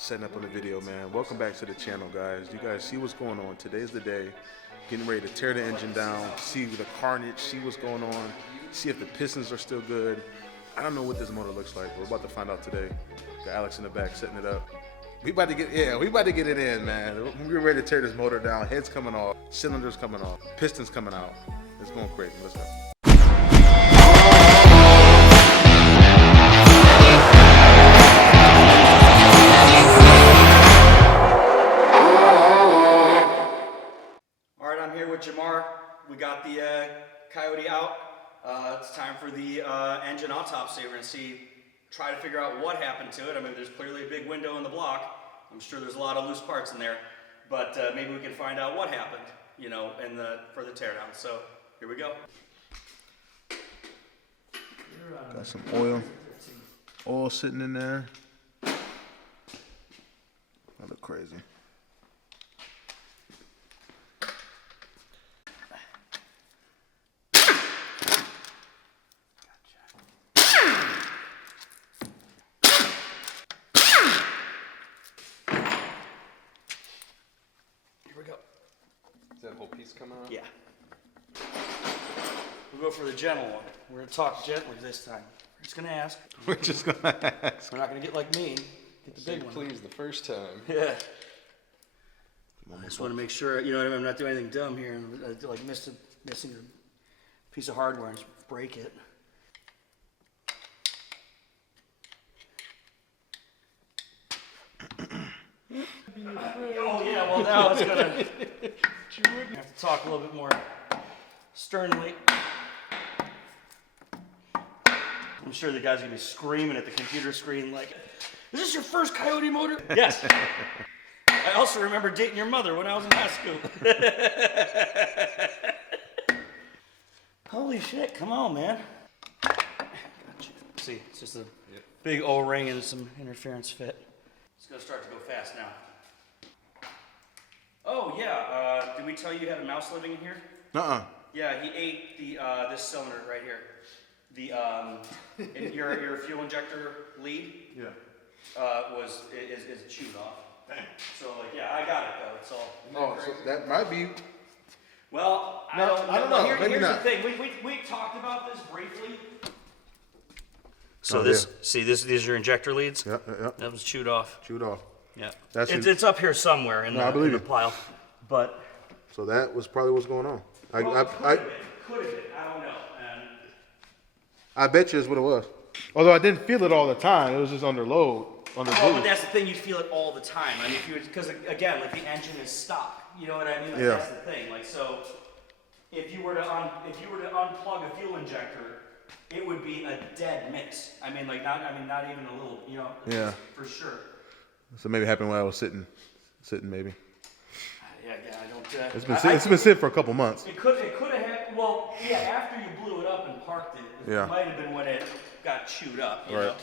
Setting up on the video, man. Welcome back to the channel, guys. You guys see what's going on. Today's the day. Getting ready to tear the engine down, see the carnage, see what's going on, see if the pistons are still good. I don't know what this motor looks like. We're about to find out today. Got Alex in the back setting it up. We about to get it in, man. We're ready to tear this motor down. Heads coming off, cylinders coming off, pistons coming out. It's going crazy. Let's go. Jamar, we got the COYOTE out. It's time for the engine autopsy. We're going to try to figure out what happened to it. I mean, there's clearly a big window in the block. I'm sure there's a lot of loose parts in there, but maybe we can find out what happened, you know, for the teardown. So here we go. Got some oil sitting in there. That look crazy. Is that whole piece coming out? Yeah. We'll go for the gentle one. We're going to talk gently this time. We're just going to ask. We're just going to ask. We're not going to get like me. Get the big one. Please, the first time. Yeah. I just want to make sure, you know what I mean? I'm not doing anything dumb here. Like missing a piece of hardware and just break it. Oh yeah, well now it's gonna have to talk a little bit more sternly. I'm sure the guy's gonna be screaming at the computer screen like, "Is this your first COYOTE motor?" Yes. I also remember dating your mother when I was in high school. Holy shit, come on, man. Gotcha. See, it's just a big O-ring and some interference fit. It's gonna start to go fast now. Oh yeah, did we tell you had a mouse living in here? Yeah, he ate the this cylinder right here. The your fuel injector lead. Yeah. Is chewed off. Dang. So like yeah, I got it though. It's all. Oh, so that might be. Well, I don't know. Here's the thing. We talked about this briefly. So these are your injector leads. Yeah. That was chewed off. Chewed off. Yeah. It's up here somewhere in the pile. But so that was probably what's going on. Could have been. I don't know. I bet you is what it was. Although I didn't feel it all the time. It was just under load. But that's the thing. You feel it all the time. I mean, because again, like the engine is stock. You know what I mean? Like, yeah. That's the thing. Like so, if you were to unplug a fuel injector, it would be a dead miss. I mean, like not even a little. You know. Yeah. For sure. So maybe it happened while I was sitting maybe. Yeah, I don't. It's been sitting for a couple months. It could have happened. Well, yeah, after you blew it up and parked it, it might have been when it got chewed up. You know?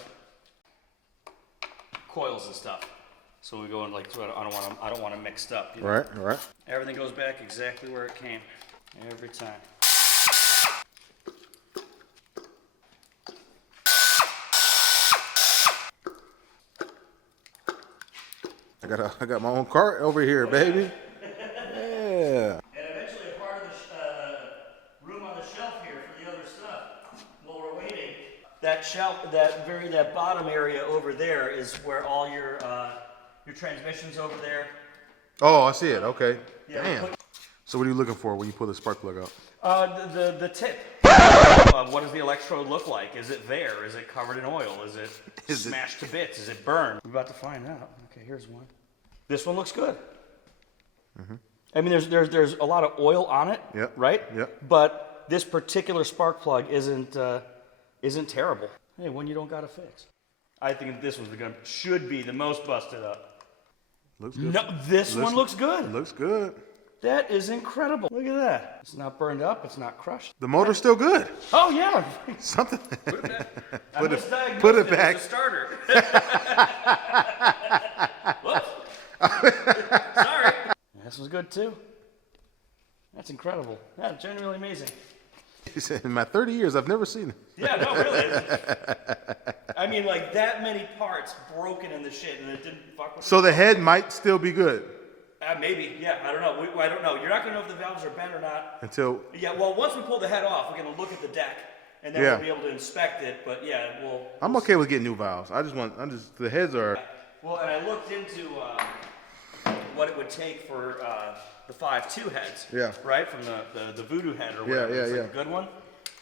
Coils and stuff. So we go in like I don't want them mixed up. You know? Right. Everything goes back exactly where it came, every time. I got my own cart over here, baby. Yeah. And eventually a part of the room on the shelf here for the other stuff while we're waiting. That shelf, that bottom area over there is where all your transmission's over there. Oh, I see it. Okay. Yeah, damn. So what are you looking for when you pull the spark plug out? The tip. What does the electrode look like? Is it there? Is it covered in oil? Is it smashed to bits? Is it burned? We're about to find out. Okay, here's one. This one looks good. Mm-hmm. I mean, there's a lot of oil on it, right? Yep. But this particular spark plug isn't terrible. Hey, one you don't got to fix. I think this one should be the most busted up. Looks good. No, this one looks good. Looks good. That is incredible. Look at that. It's not burned up. It's not crushed. The motor's still good. Oh yeah. Something. Put it back. As a starter. Whoops. Sorry. This was good too. That's incredible. That's genuinely amazing. He said, in my 30 years, I've never seen it. Yeah, no, really. I mean, like that many parts broken in the shit, and it didn't fuck with. So the head might still be good Maybe, yeah. I don't know. I don't know. You're not gonna know if the valves are bent or not. until. Yeah. Well, once we pull the head off, we're gonna look at the deck, and then we'll be able to inspect it. But yeah, I'm okay with getting new valves. The heads are. Well, and I looked into what it would take for the 5.2 heads. Yeah. Right from the Voodoo head or whatever. Yeah, it's yeah. like a good one.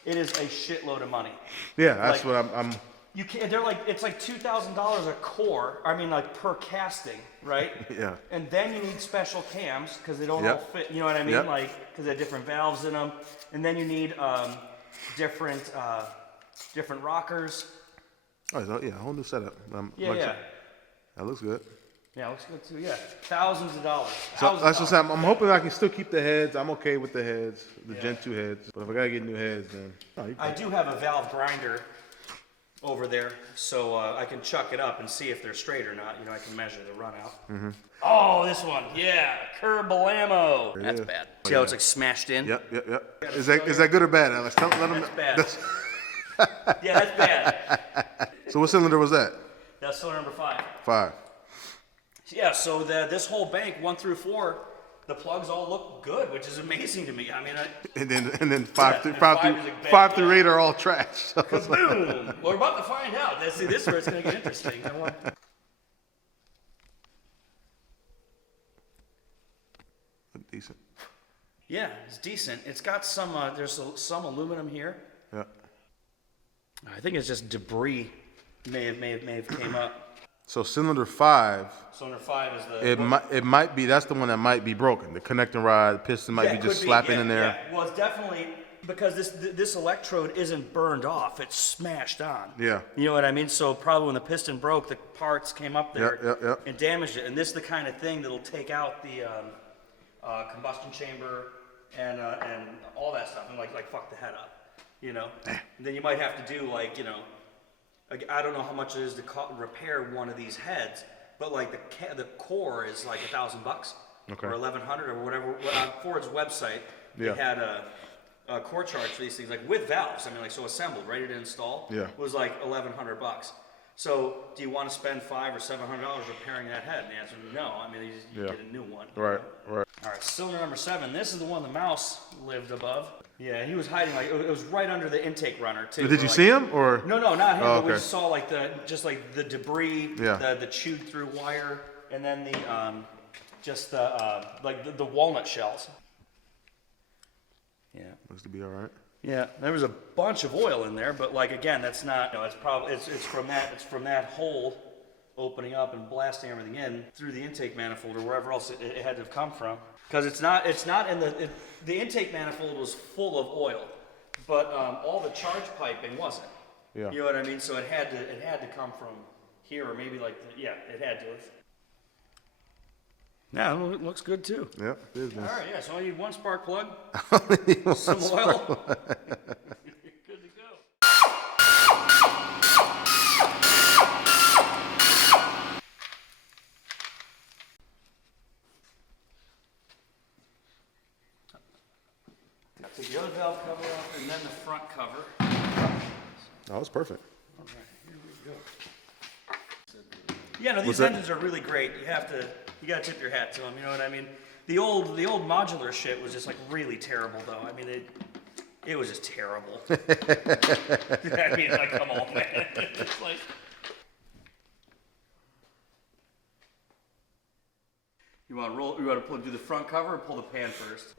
It is a shitload of money. Yeah, that's Like, what I'm. You can't. They're like it's like $2,000 a core. I mean, like per casting, right? Yeah. And then you need special cams because they don't Yep. all fit. You know what I mean? Yep. Like because they have different valves in them. And then you need different rockers. Oh, yeah, a whole new setup. Yeah. That looks good. Yeah, looks good too. Yeah, thousands of dollars. So that's what I'm hoping I can still keep the heads. I'm okay with the heads, the Gen 2 heads. But if I gotta get new heads, then I do have a valve grinder over there, so I can chuck it up and see if they're straight or not. You know, I can measure the run out. Mm-hmm. Oh, this one, yeah, Curbalamo. That's bad. See how it's like smashed in? Yep. Is that good or bad, Alex? Let them. That's bad. Yeah, that's bad. So what cylinder was that? That's cylinder number 5. 5. Yeah, so this whole bank 1 through 4, the plugs all look good, which is amazing to me. I mean, And then 5 through and 5 through 8 are all trash. So it's like, boom! We're about to find out. See, this is where it's going to get interesting. look decent. Yeah, it's decent. It's got some. There's some aluminum here. Yeah. I think it's just debris may have came up. So cylinder 5. Cylinder 5 is the. It might be. That's the one that might be broken. The connecting rod piston might be just slapping in there. Yeah. Well, it's definitely because this electrode isn't burned off; it's smashed on. Yeah. You know what I mean? So probably when the piston broke, the parts came up there Yep. and damaged it. And this is the kind of thing that'll take out the combustion chamber and all that stuff and like fuck the head up. You know. And then you might have to do like I don't know how much it is to repair one of these heads, but like the core is like $1,000 Okay. or $1,100 or whatever. On Ford's website, they had a core charge for these things, like with valves. I mean, like so assembled, ready to install. Yeah. Was like $1,100. So, do you want to spend $500 or $700 repairing that head? And the answer is no. I mean, you get a new one. Right. All right, cylinder number 7. This is the one the mouse lived above. Yeah, he was hiding like it was right under the intake runner too. Did you see him or? No, not him. Oh, But we okay. saw like the debris, the chewed through wire, and then the walnut shells. Yeah. Looks to be all right. Yeah, there was a bunch of oil in there, but like again, that's not. It's probably it's from that hole opening up and blasting everything in through the intake manifold or wherever else it had to have come from. Because it's not in the intake manifold was full of oil, but all the charge piping wasn't. Yeah. You know what I mean? So it had to come from here or maybe like it had to have. Yeah, it looks good too. Yep, business. All right, yeah. So I need one spark plug, some oil. You're good to go. Take the other valve cover off and then the front cover. Oh, that's perfect. All right, here we go. Yeah, no, these engines are really great. You gotta tip your hat to them. You know what I mean? The old modular shit was just like really terrible, though. I mean, it was just terrible. I mean, like, come on, man. It's like. You want to do the front cover or pull the pan first?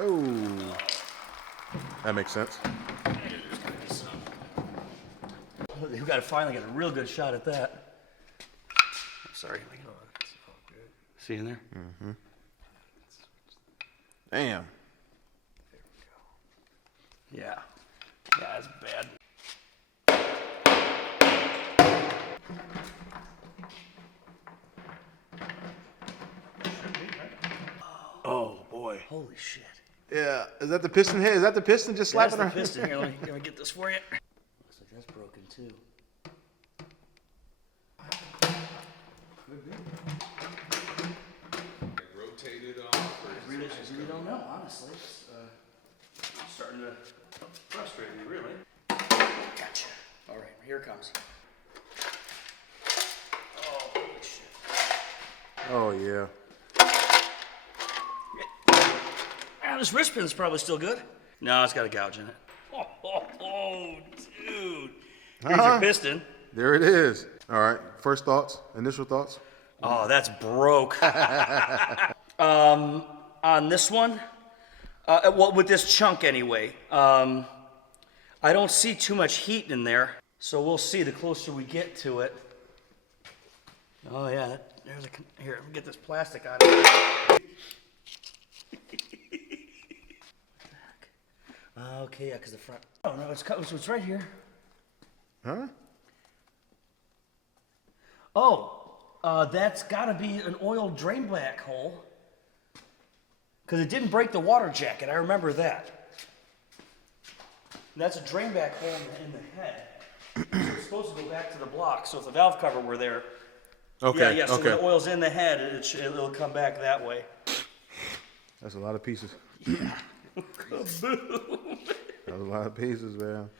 Oh, that makes sense. You got to finally get a real good shot at that. Sorry. See in there? Mm-hmm. Damn. Yeah. Yeah, that's bad. Oh boy. Holy shit. Yeah. Is that the piston head? Is that the piston just That's slapping the her? piston. Here, let me get this for you. Looks like that's broken too. Rotated off. I really don't know, honestly. It's starting to frustrating me, really. Gotcha. All right, here it comes. Oh, holy shit. Oh yeah. This wrist pin's probably still good. No, it's got a gouge in it. Oh, dude. Here's your piston. There it is. All right. First thoughts. Initial thoughts. Oh, that's broke. On this one, well, with this chunk anyway, I don't see too much heat in there. So we'll see the closer we get to it. Oh yeah, here, let me get this plastic out of here. Okay, yeah, because the front. Oh no, it's right here. Huh? Oh, that's got to be an oil drain black hole. Because it didn't break the water jacket. I remember that. That's a drain back hole in the head. So it's supposed to go back to the block. So if the valve cover were there. Okay. Yeah. So okay. when the oil's in the head, it'll come back that way. That's a lot of pieces. Yeah. That's a lot of pieces, man.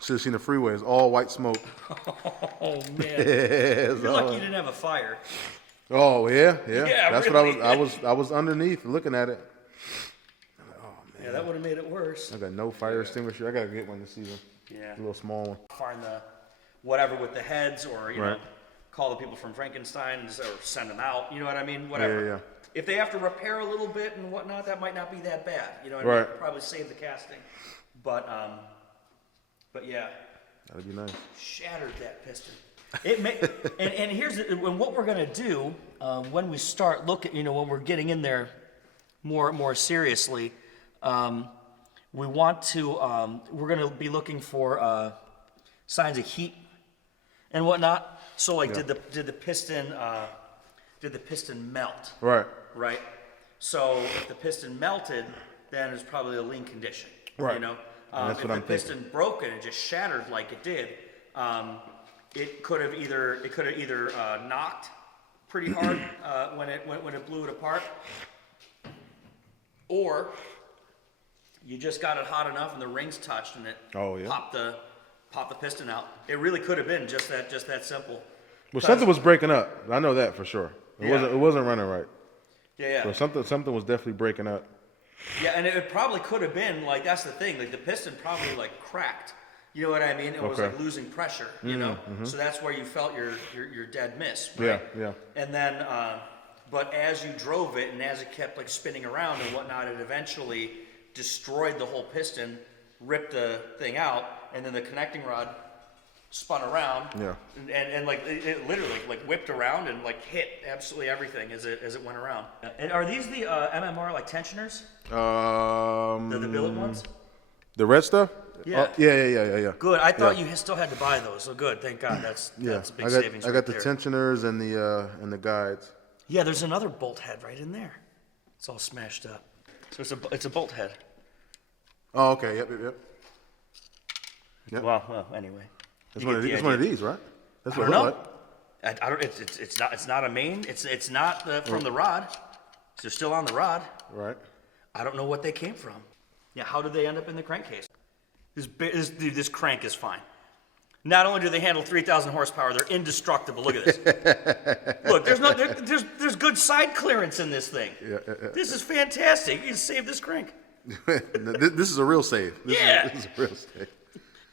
Should have seen the freeway. It's all white smoke. Oh man. You're lucky you didn't have a fire. Oh yeah. Yeah, That's really. what I was underneath looking at it. Oh man. Yeah, that would have made it worse. I got no fire extinguisher. I gotta get one this season. Yeah. A little small one. Find the whatever with the heads, or you know, Right. call the people from Frankenstein or send them out. You know what I mean? Whatever. Yeah. If they have to repair a little bit and whatnot, that might not be that bad. You know what I Right. mean? Probably save the casting. But yeah, That'd be nice. shattered that piston. It may, and here's and what we're gonna do when we start looking. You know, when we're getting in there more seriously, we want to. We're gonna be looking for signs of heat and whatnot. So like, Yeah. did the piston melt? Right. Right. So if the piston melted, then it's probably a lean condition. Right. You know, That's if what the I'm thinking. piston broke and it just shattered like it did, it could have either knocked pretty hard when it blew it apart, or you just got it hot enough and the rings touched and it Oh, yeah. popped the piston out. It really could have been just that simple. Well, something was breaking up. I know that for sure. It Yeah. wasn't running right. Yeah. So something was definitely breaking up. Yeah, and it probably could have been like, that's the thing, like the piston probably like cracked. You know what I mean? It was Okay. like losing pressure, you know? So that's where you felt your dead miss, Yeah. right? Yeah. And then, but as you drove it and as it kept like spinning around and whatnot, it eventually destroyed the whole piston, ripped the thing out, and then the connecting rod spun around. Yeah. And like it literally like whipped around and like hit absolutely everything as it went around. And are these the MMR like tensioners? The billet ones? The red stuff? Yeah. Yeah. Good. I thought Yeah. you still had to buy those. So good. Thank God. That's Yeah. a big I got savings. I got right the there. tensioners and the guides. Yeah, there's another bolt head right in there. It's all smashed up. So it's a bolt head. Oh, okay. Yep. Yep. Well, anyway. It's You one get of the these. It's one of idea. these, right? That's I what don't it know. looked like. I don't. It's not a main. It's not from the rod. They're still on the rod. Right. I don't know what they came from. Yeah, how did they end up in the crankcase? This crank is fine. Not only do they handle 3,000 horsepower, they're indestructible. Look at this. Look, there's good side clearance in this thing. Yeah. This is fantastic. You can save this crank. This is a real save. This is a real save.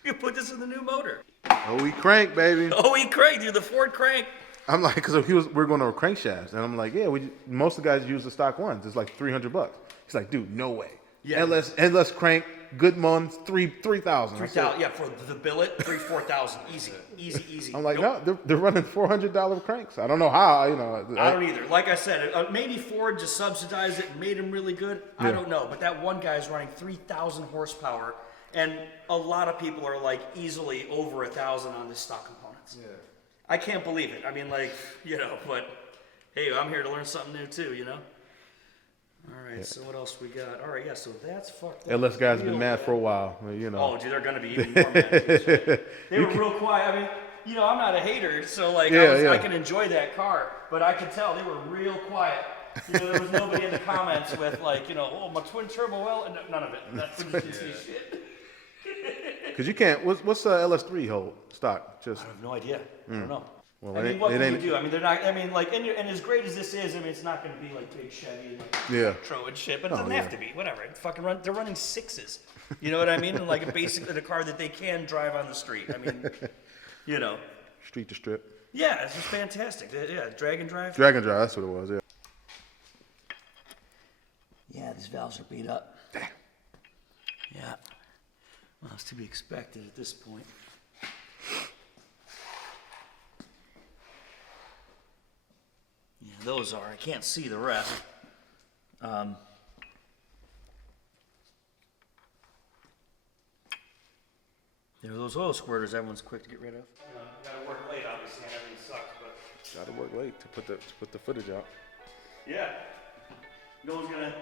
You put this in the new motor. Oh, we crank, baby. Oh, crank, dude, the Ford crank. I'm like, because we're going to crankshafts, and I'm like, yeah, most of the guys use the stock ones. It's like $300. He's like, dude, no way. Yeah. Endless crank, good months, 3,000. 3,000, yeah, for the billet, 4,000, easy. I'm like, Nope. no, they're running $400 cranks. I don't know how, you know. I don't either. Like I said, maybe Ford just subsidized it and made them really good. I don't know. But that one guy's running 3,000 horsepower, and a lot of people are like easily over 1,000 on the stock components. Yeah. I can't believe it. I mean, like, you know, but hey, I'm here to learn something new too, you know? All right, so what else we got? All right, yeah, so that's fucked up. LS guys been Real mad bad. for a while, you know. Oh, dude, they're going to be even more mad. Too. They were real quiet. I mean, you know, I'm not a hater, so like I can enjoy that car, but I could tell they were real quiet. You know, there was nobody in the comments with like, you know, oh, my twin turbo well, and none of it. That's when you can see shit. Because you can't. What's LS3 hold stock? Just I have no idea. I don't know. Well, I it mean, ain't- what it can you ain't- do? I mean, they're not. I mean, like, and as great as this is, I mean, it's not going to be like big Chevy and like Yeah. Metro and shit. But it Oh, doesn't yeah. have to be. Whatever. It fucking run. They're running sixes. You know what I mean? And like basically the car that they can drive on the street. I mean, you know. street to strip. Yeah, it's just fantastic. Yeah, drag and drive. Drag and drive. That's what it was. Yeah. Yeah, these valves are beat up. Yeah. Well, it's to be expected at this point. Yeah, those are. I can't see the rest. You know, those oil squirters, everyone's quick to get rid of. You know, you gotta work late, obviously, and everything sucks, but. Got to work late to put the footage out. Yeah. No one's gonna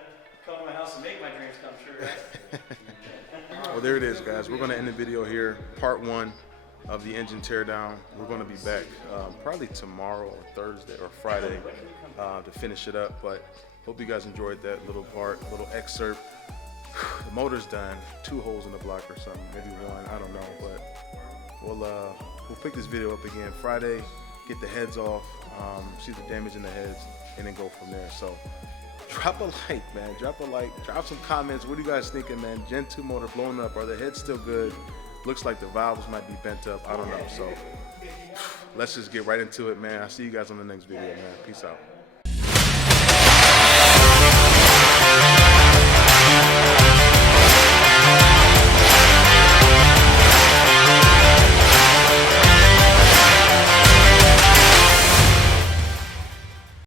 come to my house and make my dreams come true, right? Well, there it is, guys. We're going to end the video here. Part 1 of the engine teardown. We're going to be back probably tomorrow or Thursday or Friday to finish it up. But hope you guys enjoyed that little part, little excerpt. The motor's done. 2 holes in the block or something. Maybe 1. I don't know. But we'll pick this video up again Friday. Get the heads off. See the damage in the heads, and then go from there. So. Drop a like, man. Drop a like. Drop some comments. What are you guys thinking, man? Gen 2 motor blowing up. Are the heads still good? Looks like the valves might be bent up. I don't know. So let's just get right into it, man. I'll see you guys on the next video, man. Peace out.